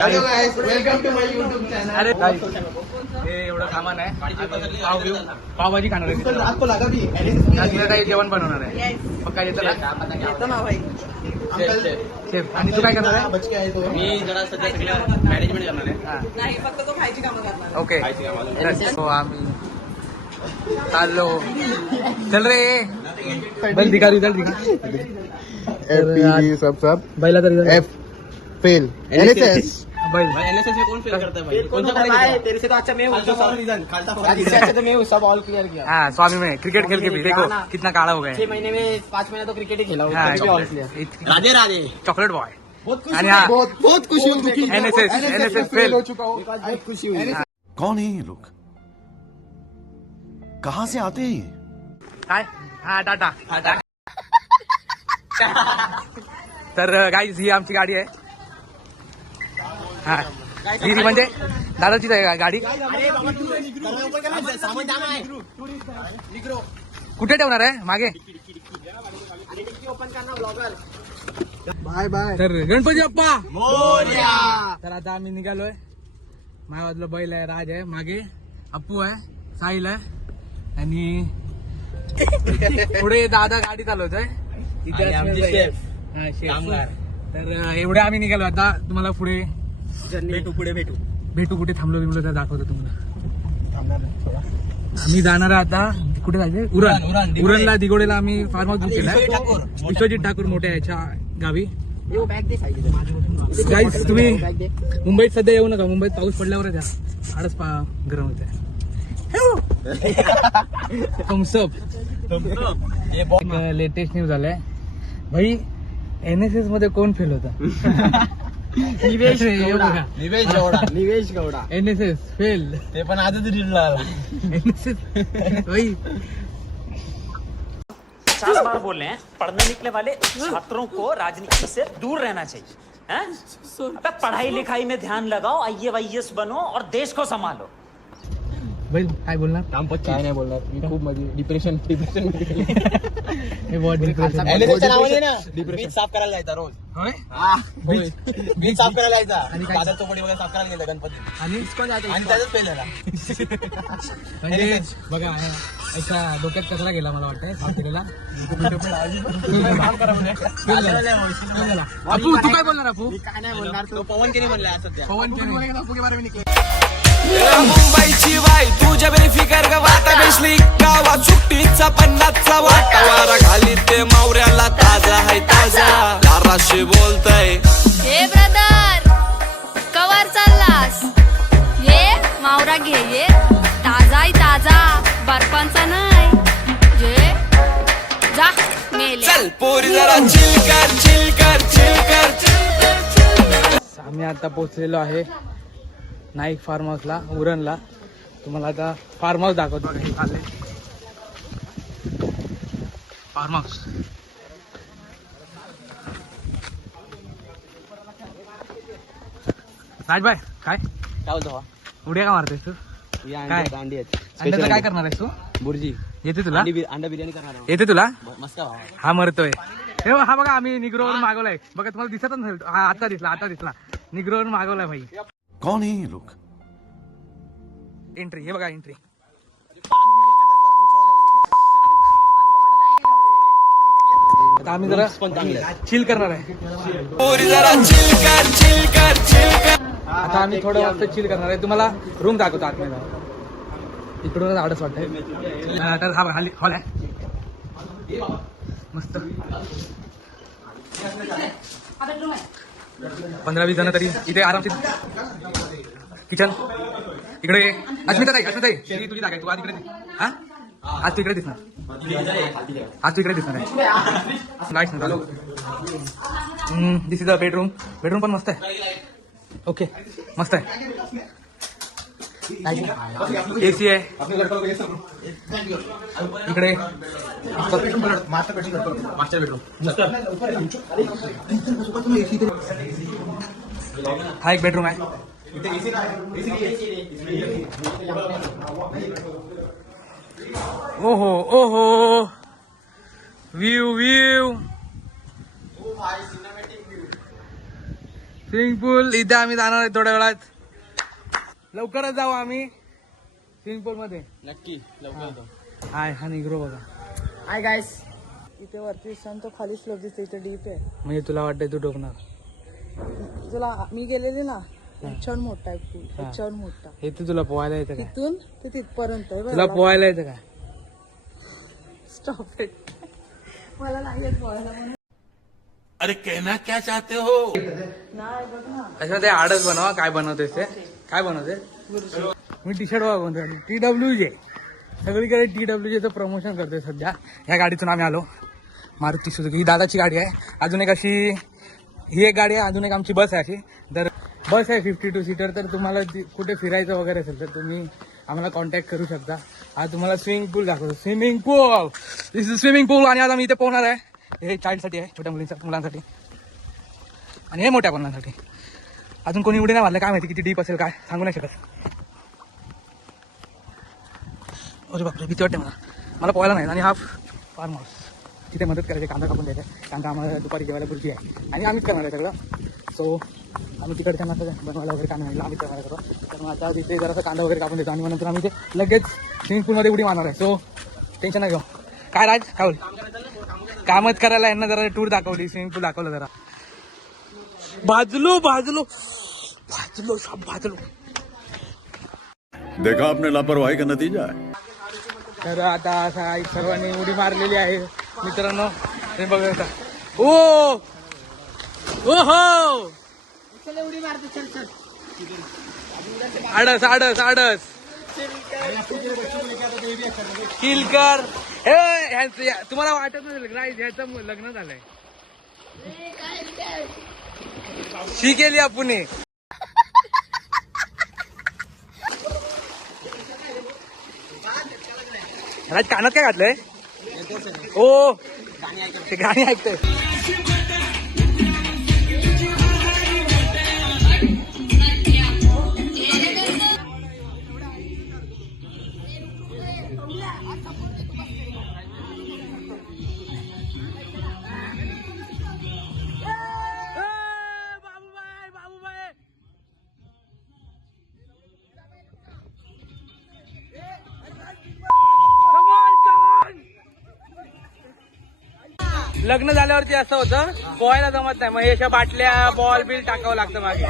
Hello guys, welcome to my YouTube channel. अरे हे एवढं सामान आहे. पावभाजी खाणार आहे. आपको लगा भी काही जेवण बनवणार आहे. पक्का येतं ना भाई. शेफ. आणि तू काय करणार आहे? बचके आहे तो. मी जरा सध्या सगळं मॅनेजमेंट करणार आहे. नाही फक्त तो खायची कामं करणार. ओके. हो आम्ही चाललो. चल रे बैल दिखा रिझल्ट सब बैला तरी एफ फेल एनएसएस बैल एनएसएस में कौन फेल करता है भाई? कौन सा पढ़ाई तेरे से तो अच्छा मैं हूँ. तो मैं सब ऑल क्लियर किया. हाँ स्वामी में क्रिकेट खेल के भी देखो कितना काला हो गया 6 महीने में 5 महीने तो क्रिकेट ही खेला हूँ. हाँ, तभी भी all clear. Radhe Radhe. Chocolate boy. बहुत खुश आणि हा बहुत खुशी हूँ क्योंकि NSS फेल हो चुका हूँ. बहुत खुशी हुई. कौन है ये लोग? कहाँ से आते हैं ये? काय हा टाटा. तर गाईज ही आमची गाडी आहे. हा ही म्हणजे दादाचीच आहे गाडी. कुठे ठेवणार आहे मागे? Bye bye. तर गणपती बाप्पा तर आता आम्ही निघालोय. माझ्या बाजूला बैल आहे, राज आहे, मागे अप्पू आहे, साहिल आहे आणि पुढे दादा गाडी चालवतोय. इथे आमचे शेफ. हा, शेफ. कामगार. तर एवढे आम्ही निघालो. आता तुम्हाला पुढे पुढे भेटू. कुठे थांबलो बिमलो तर दाखवतो तुम्हाला. आम्ही जाणार आहे आता कुठे जायचंय? उरणला दिगोडेला आम्ही फार्म हाऊस बुक केलाय. विश्वजित ठाकूर मोठ्या याच्या गावी. गाईज तुम्ही मुंबईत सध्या येऊ नका. मुंबईत पाऊस पडल्यावरच या. आडच गरम होते. लेटेस्ट न्यूज आलाय भाई. एनएसएस मध्ये कोण फेल होता? निवेश निवेश गौडा. NSS fail. ते पण आजच रील आला. एनएसएस भाई 50 बार बोल रहे हैं पढ़ने निकले वाले छात्रों को राजनीति से दूर रहना चाहिए. हैं? अबे पढ़ाई लिखाई में ध्यान लगाओ, IAS बनो और देश को संभालो. भाई काय बोलणार? काय नाही बोलणार मी. खूप मध्ये डिप्रेशन हे बहुत डिप्रेशन. बीच साफ करायला जायचा रोज. होय? बीच साफ करायला जायचा. आणि काय? बाजार चौकडी वगैरे साफ करायला गेला गणपती. आणि आणि त्यातच फेल झाला. म्हणजे बघा याच्या डोक्यात कचरा गेला मला वाटतंय साफ केलेला. अप्पू तू काय बोलणार? अप्पू काय नाही बोलणार. तो पवन केनी म्हणला सध्या. पवन केने. मुंबईची बाई तुझ्या बेफिकर गावात बेसली गावात सुट्टीचा 50चा वाटा वारा घाली ते मावऱ्याला ताजा है ताजा लाराशी बोलतय. हे ब्रदर कवर चाललास? ये मावरा घे ये ताजाही ताजा बर्फांचा नाही ये जा मेले. चल पोरी जरा चिल कर चिल कर चिल कर. आम्ही आता पोहोचलेलो आहे नाईक फार्म हाऊसला उरणला. तुम्हाला आता फार्म हाऊस दाखवतो. फार्म हाऊस राजभाई काय बोलतो उड्या का मारतेस तू? काय अंडी आहेत. अंड्याचं काय करणार आहेस तू? बुर्जी. येते तुला? अंडा बिर्याणी करणार आहे. येते तुला? मस्त भावा. हा मरतोय. हे हा बघा आम्ही निग्रोवरून मागवलाय. बघा तुम्हाला दिसतच नसेल. हा आता दिसला निग्रोवरून मागवलाय भाई. कौन है ये लोग? एंट्री हे बघा एंट्री. आता आम्ही जरा चिल करणार आहे. पोरी जरा चिल कर चिल कर चिल कर. आता आम्ही थोडं वाजता चिल करणार आहे. तुम्हाला रूम दाखवतो आतमध्ये. इकडूनच आडच वाटतंय. तर हा बघा हॉल आहे मस्त. 15-20 जण तरी इथे आरामशीर. किचन इकडे. अस्मिताताई ही तुझी जागा आहे. तू आज इकडे हा आज तू इकडे दिसणार. लाईट्स नाही. दिस इज अ बेडरूम पण मस्त आहे. ओके मस्त आहे. AC आहे इकडे. हा एक बेडरूम आहे. ओहो व्ह्यू स्विमिंग पूल इथे आम्ही जाणार आहे थोड्या वेळात. लवकरच जाऊ आम्ही स्विमिंग पूल मध्ये. नक्की लवकर. हाय हा निग्रो बघा. Hi guys. इथे वरती तो खाली स्लोप दिसते, इथे डीप आहे. म्हणजे तुला वाटतंय तू डोकणार. तुला मी गेलेली ना, ह्याच्यावर मोठा आहे पूल, ह्याच्यावर मोठा. हे तू तुला पोहायला येतं काय? तिथून ते तिथपर्यंत आहे. तुला पोहायला येतं काय? Stop it. मला नाही येत पोहायला म्हणून. अरे कहना क्या चाहते हो? नाही बघ ना. अच्छा ते आडच बनवा. काय बनवतेस ते? काय बनवते? मी टी शर्ट बघा TWJ. सगळीकडे TWJ चं प्रमोशन करतोय सध्या. ह्या गाडीतून आम्ही आलो. मारुती सुझुकी ही दादाची गाडी आहे. अजून एक अशी ही एक गाडी आहे. अजून एक आमची बस आहे अशी. तर बस आहे 52 सीटर. तर तुम्हाला कुठे फिरायचं वगैरे असेल तर तुम्ही आम्हाला कॉन्टॅक्ट करू शकता. आज तुम्हाला स्विमिंग पूल दाखवतो. Swimming pool, this is swimming pool. आणि आज आम्ही इथे पोहणार आहे. हे चाइल्डसाठी आहे, छोट्या मुलांसाठी. आणि हे मोठ्या मुलांसाठी. अजून कोणी उडी नाही मारलं, काय माहिती किती डीप असेल काय सांगू नाही शकत. अरे बापरे भीती वाटते मला पोहायला नाही. आणि हा फार्म हाऊस, तिथे मदत करायची, कांदा कापून द्यायचा. कारण का आम्हाला दुपारी जेवायला बुर्जी आहे आणि आम्हीच करणार आहे सगळं. सो आम्ही तिकडच्या नातं बनवायला वगैरे काम नाही, आम्हीच करणार करतो. तर मग आता तिथे जरासा कांदा वगैरे कापून देतो आणि मग नंतर आम्ही ते लगेच स्विमिंग पूलमध्ये उडी मारणार आहे. सो टेन्शन नाही घेऊ. काय राज काय बोल, कामच करायला यांना जरा टूर दाखवली, स्विमिंग पूल दाखवलं जरा. भाजलो देखा आपने लापरवाही का नतीजा है. तर आता सर्वांनी उडी मारलेली आहे मित्रांनो. हे बघा ओ हो उडी मारते. चल आडस किलकर. हे तुम्हाला वाटत नसेल राईज ह्याचं लग्न झालंय. शी केली आपण. राज कानात काय घातलंय? ओ ते गाणी ऐकतोय. लग्न झाल्यावरती असं होतं, पोहायला जमत नाही. मग अशा बाटल्या बॉल बिल टाकावं लागतं मागे.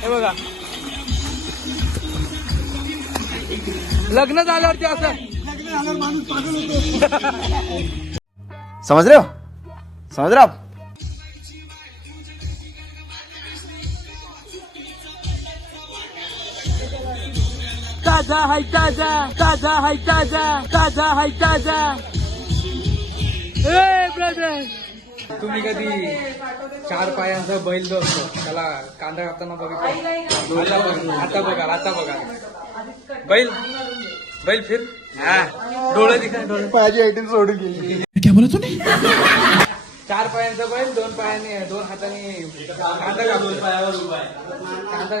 हे बघा लग्न झाल्यावरती असं. समझ रहे हो आप? ताजा हाय ताजा. ए ब्रदर, तुम्ही कधी 4 पायांचा बैल जो असतो त्याला कांदा कापताना बघितलं? आता बघा बैल फिर डोळे दिखा. पायाची आयटम सोडून गेली. 4 पायांचा बैल 2 पायाने 2 हाताने कांदा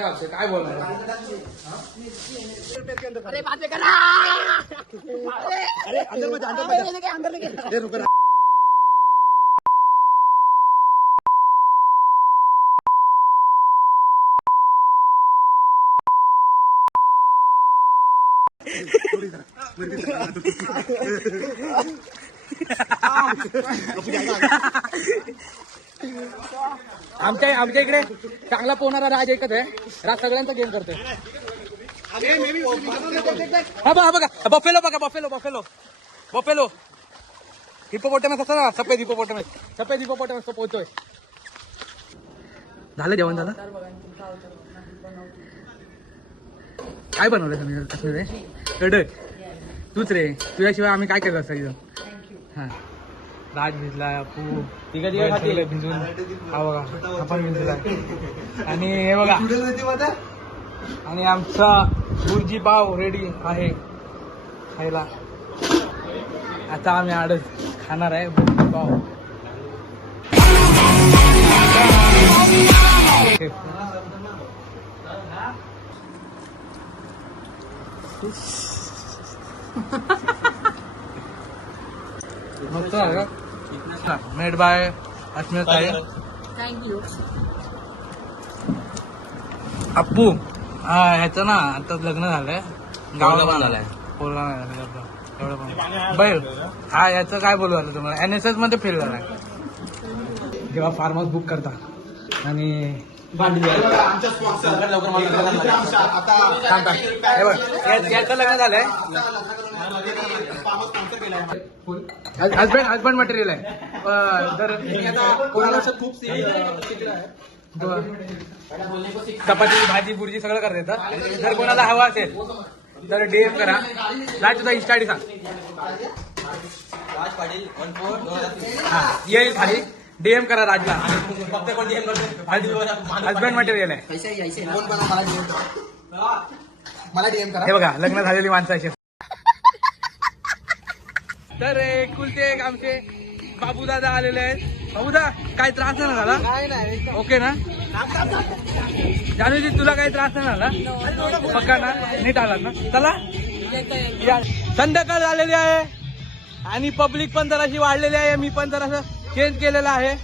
कापतो. काय बोलणार? आमच्या इकडे चांगला पोहणारा राज एकच आहे. राज सगळ्यांचा गेम करतोय. हा बघा बफेलो हिपोपोटॅमस असतो ना, सफेद हिपोपोटॅमस तो पोहतोय. झालं जेवण झालं? काय बनवलं तुम्ही? कडक तूच रे, तुझ्याशिवाय आम्ही काय केलं असतं इथं. हा राज भिजला, अप्पू भिजून. हा बघा आपण भिजला. आणि हे बघा आणि आमचा बुर्जी पाव रेडी आहे खायला. आता आम्ही आडच खाणार आहे बुर्जी पाव. मस्त आहे का? Made by Asmita. Thank you. Appu ह्याचं ना आता लग्न झालंय गावाला पण झालंय पोरगा नाही झालं एवढं पण बैल हा याचं काय बोलू झालं तुम्हाला NSS मध्ये फेल झालाय जेव्हा फार्म हाऊस बुक करता आणि याचं लग्न झालंय हजबंड मटेरियल आहे तर कोणाला खूप चपाती भाजी बुर्जी सगळं करता येतं जर कोणाला हवा असेल तर DM करा राज तुझा इंस्टा आयडी सांग हा येईल खाली DM करा राजला हजबंड मटेरियल आहे मला DM करा. हे बघा लग्न झालेली माणसं अशी तर कुलते एक आमचे बाबू दादा आलेले आहेत बाबूदा काय त्रास नाही ना झाला ओके ना जानूजी तुला काही त्रास नाही झाला पक्का ना नीट आला ना चला या. संध्याकाळ झालेली आहे आणि पब्लिक पण जराशी वाढलेली आहे मी पण जरासं चेंज केलेलं आहे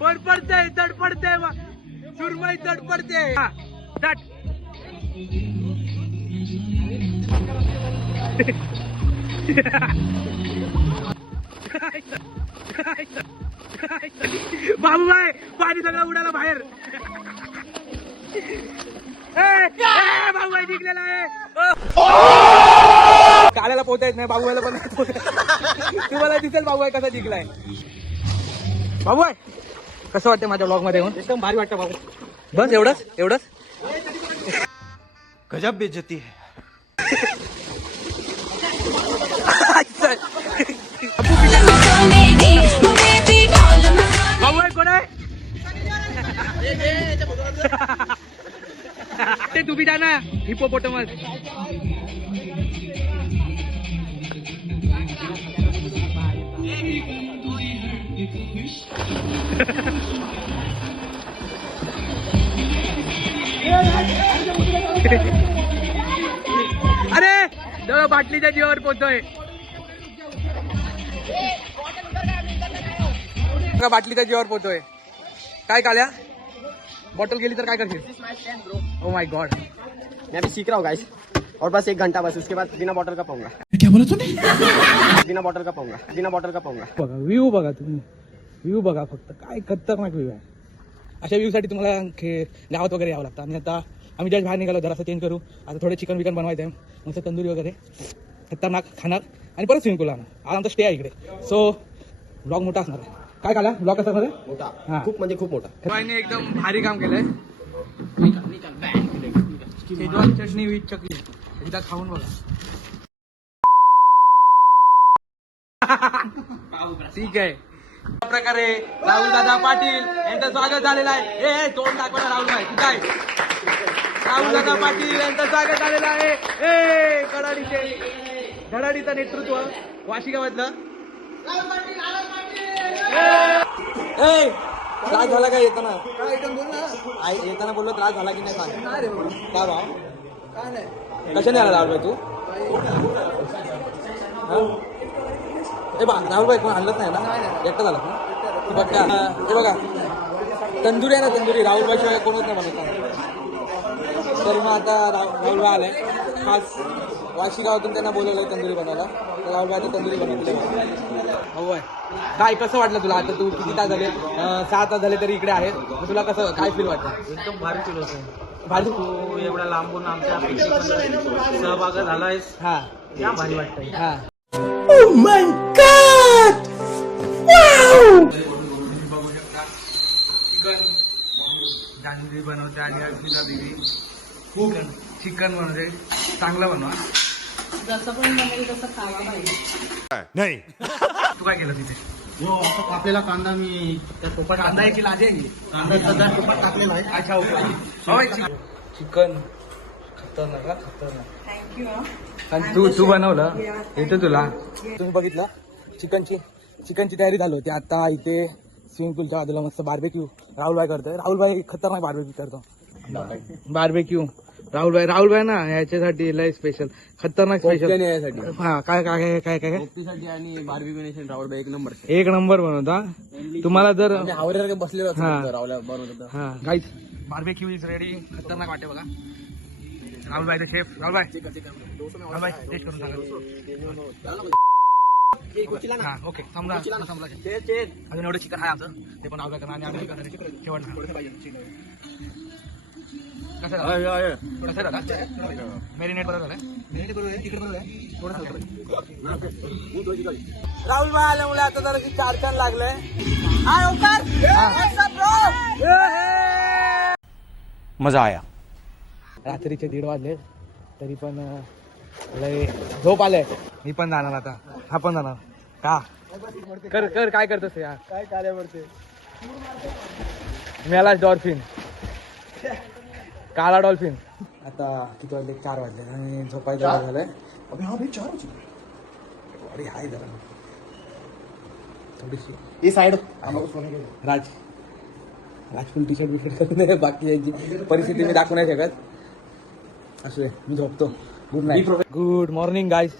पडते चढ पडते सुरमई चढ पडते चट बाबूबाई पाणी सगळं उडालं बाहेर बाबूबाई जिंकलेला आहे काल्याला पोहता येत नाही बाबूबाईला पण नाही पोहता तुम्हाला दिसेल बाबूबाई कसा जिंकलाय बाबूबाई कसं वाटतं माझ्या ब्लॉग मध्ये येऊन एकदम भारी वाटतं बाबू बस एवढंच गजब बेइज्जती है. बाबूबाई कोण आहे ते तू भी जाना हिपोपोटामस अरे बाटलीच्या जीवावर पोहोचतोय बाटलीच्या जीवावर पोहोचतोय काय काल्या बॉटल गेली तर काय करशील ओ माय गॉड मैं अभी सीख रहा हूँ गाइस और बस 1 घंटा बस उसके बाद बिना बॉटल का पाऊंगा क्या बोला तूने? बिना बॉटल का पाऊंगा बघा व्ह्यू बघा तुम्ही व्ह्यू बघा फक्त काय खतरनाक व्ह्यू आहे अशा व्ह्यू साठी तुम्हाला गावात वगैरे यावं लागतं आणि आता आम्ही जस्ट बाहेर निघालो जरासं चेंज करू आता थोडे चिकन विकन बनवायचं आहे मस्त तंदुरी वगैरे खतरनाक खाणार आणि परत स्विमिंग पूल आणणार आज आमचा स्टे आहे इकडे सो ब्लॉग मोठा असणार आहे काय काला ब्लॉग कसा मध्ये मोठा हा खूप म्हणजे खूप मोठा बाईने एकदम भारी काम केलंय शेजवान चटणी विथ चकली एकदा खाऊन बघा ठीक आहे अशा प्रकारे राहुल दादा पाटील यांचं स्वागत झालेलं आहे ए तोंड दाखवा ना राहुल भाई ठीक आहे राहुल दादा पाटील यांचं स्वागत झालेलं आहे ए धडाडीचं नेतृत्व वाशी गावातलं ए त्रास झाला का येताना येताना बोललो त्रास झाला की नाही सांग का भाव कशाने आला राहुल भाई तू राहुल भाई कोण आणलंच नाही ना एकटं झालं ना बघा हे बघा तंदुरी आहे ना तंदुरी राहुल भाई शिवाय कोणच नाही बनवत तर मग आता राहुल भाई आलाय खास वाशी गावातून त्यांना बोलवलंय तंदुरी बनवायला तर राहुल भाई तंदुरी बनवली हो काय कसं वाटलं तुला आता तू किती तास झाले 6 तास झाले तरी इकडे आहे तुला कसं काय फील वाटतं एकदम भारी फील होतंय भारी तू एवढा लांबून आमच्या सहभाग झालायस हा या भारी वाटतंय हा जानवी बनवते आणि अर्पिता दिदी खूप चिकन बनवते चांगलं बनवा जसं पण बनेल तसं खावा पाहिजे नहीं. तू काय केलं तिथे जो आता कापलेला कांदा मी त्या टोपात कांदा आहे की लादी आहे की? कांदा त्या टोपात टाकलेला आहे. अच्छा ओके चिकन खतरनाक थँक्यू आणि तू बनवलं येतं तुला तुम्ही बघितलं चिकनची तयारी झाली होती आता इथे स्विमिंग पूलच्या बाजूला मस्त बार्बेक्यू राहुल भाई करतोय राहुल भाई खतरनाक बार्बेक्यू करतो बार्बेक्यू राहुल भाई ना याच्यासाठी लय स्पेशल खतरनाक स्पेशल हा काय काय काय काय साठी आणि बार्बेक्यू नेशन राहुल भाई एक नंबर बनवता तुम्हाला जर आवडे बसलेलो हा. बनवतो हा गाईज बार्बेक्यू इज रेडी खतरनाक वाटे बघा राहुल भाई शेफ राहुल भाई टेस्ट करून सांगा हा ओके समजा अजून एवढं चिकन आहे आमचं ते पण आवडलं आणि आम्ही शेवटणार कसं झालं मॅरिनेट बरोबर झालं राहुल भाई आल्यामुळे आता जरा चार छान लागलंय मजा आया. रात्रीचे 1:30 वाजले तरी पण लय झोप आलंय. मी पण जाणार आता हा पण जाणार का कर कर काय करतोस यार काय कार्यावरती मेला डॉल्फिन काळा डॉल्फिन आता किती वाजले 4 वाजले आणि झोपायचं वेळ झालंय अरे हाय जरा थोडीशी राज फुल टी शर्ट बिशर्ट करून दे बाकी याची परिस्थिती मी दाखवू नाही शकत असू दे मी झोपतो good night good morning guys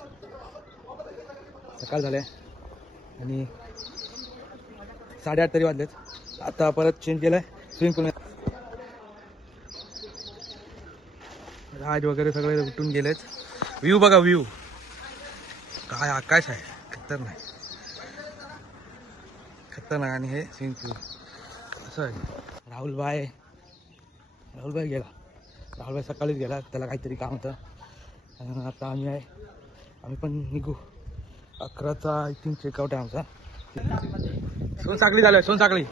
सकाळ झाले आणि 8:30 तरी वाजलेत आता परत चेंज केलंय स्विमिंग पूल राज वगैरे सगळे उठून गेलेत व्ह्यू बघा व्ह्यू काय आकाश आहे खतरनाक आणि हे स्विमिंग पूल असं आहे राहुल भाई गेला राहुल भाई सकाळीच गेला त्याला काहीतरी काम होतं आणि आता आम्ही पण निघू 11चा आय थिंक चेकआउट आहे आमचा सोनसाखळी झालं सोनसाखळी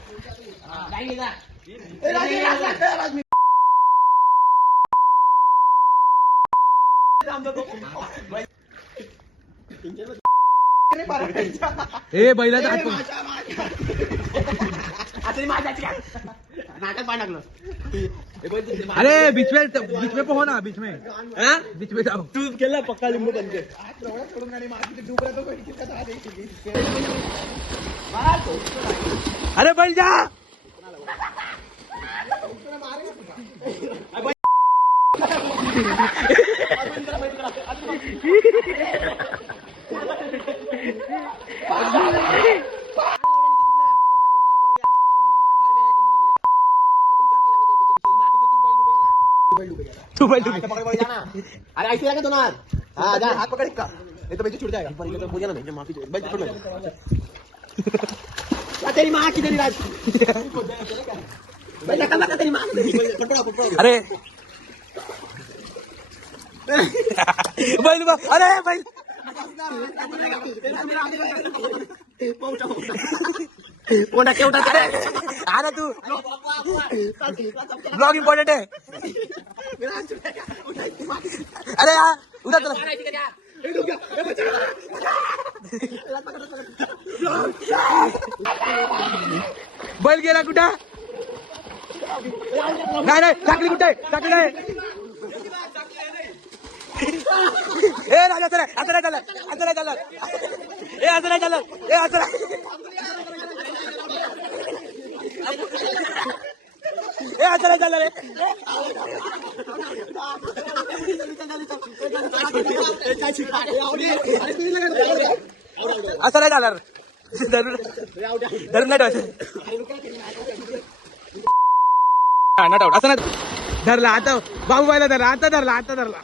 ए बैलाचा हात अरे बीच में पे हो ना बीच में जाओ तू केला पक्का लिंबू बनते अरे बैल जा तू बैल अरे ऐसे लगा तो ना हाँ जा हाथ पकड़ का नहीं तो बच्चे छूट जाएगा पर ये तो मुझे ना भेज माफी भाई छोड़ ले तेरी माँ की तेरी राज भाई लगा लगा तेरी माँ पकड़ो अरे बैल अरे बैल कोणा केवढा अरे तू ब्लॉग इम्पॉर्टंट आहे अरे यार उधर चला बैल गेला कुठं नाही टाकली कुठे टाकली नाही ए राजा चला आता नाही चालत ए असं नाही चालत ए असं ए आता नाही चाललं रे असं नाही चालणार धरून नाही ठेवायचं असं नाही धरला आता बाबूबाईला धरला आता धरला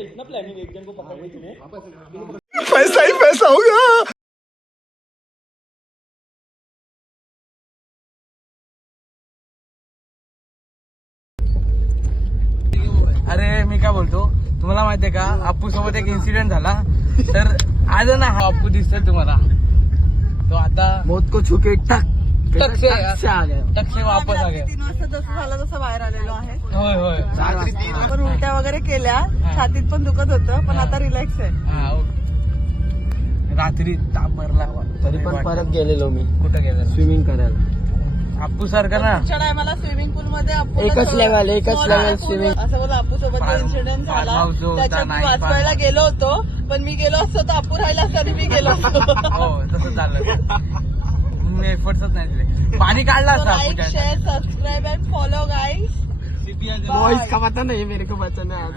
इतना प्लानिंग एक जन को पकड़ने के लिए पैसा ही पैसा होगा. अरे मी काय बोलतो तुम्हाला माहितीये का अप्पू सोबत एक इन्सिडेंट झाला तर आज ना हा अप्पू दिसतोय तुम्हाला तो आता मौत को छुके टक टक से वापस आ गया 3 वाजता जसं झालं तसं बाहेर आलेलो आहे होय आपण उलट्या वगैरे केल्या छातीत पण दुखत होतं पण आता रिलॅक्स आहे हा रात्री ताप भरला तरी पण परत गेलेलो मी कुठं गेलेला स्विमिंग करायला अप्पू सारखं ना पुढच्या टायमाला स्विमिंग पूल मध्ये एकच level स्विमिंग असं बोल. अप्पू सोबत इन्सिडेंट झाला भाऊ जो होता, त्याच्यात मी नाही वाचवायला गेलो होतो पण मी गेलो असतो तर अप्पू राहिला असता आणि मी गेलो असतो. हो तसं झालं. मी एफर्ट्सच नाही दिले. पाणी काढलं असतं लाईक अप्पूच्या. Share subscribe and follow guys. Boys का पता नहीं मेरे को बचाना है.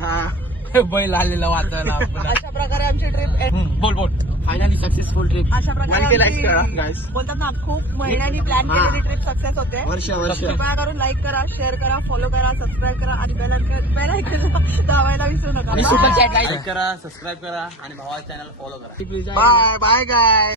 हाँ बैल आलेला वाचायला आपल्याला. अशा प्रकारे आमची ट्रिप बोल बोल. Finally successful trip. अशा प्रकारे लाईक करा आमची- गाइस. बोलतात ना खूप महिन्यांनी प्लॅन केलेली ट्रिप सक्सेस होते. वर्ष कृपया करून लाईक करा, शेअर करा, फॉलो करा, सबस्क्राईब करा आणि बेल आयकॉन दाबायला विसरू नका. सुपर चॅट लाईक करा, सबस्क्राईब करा आणि भावाच्या चॅनल फॉलो करा. बाय बाय गाय.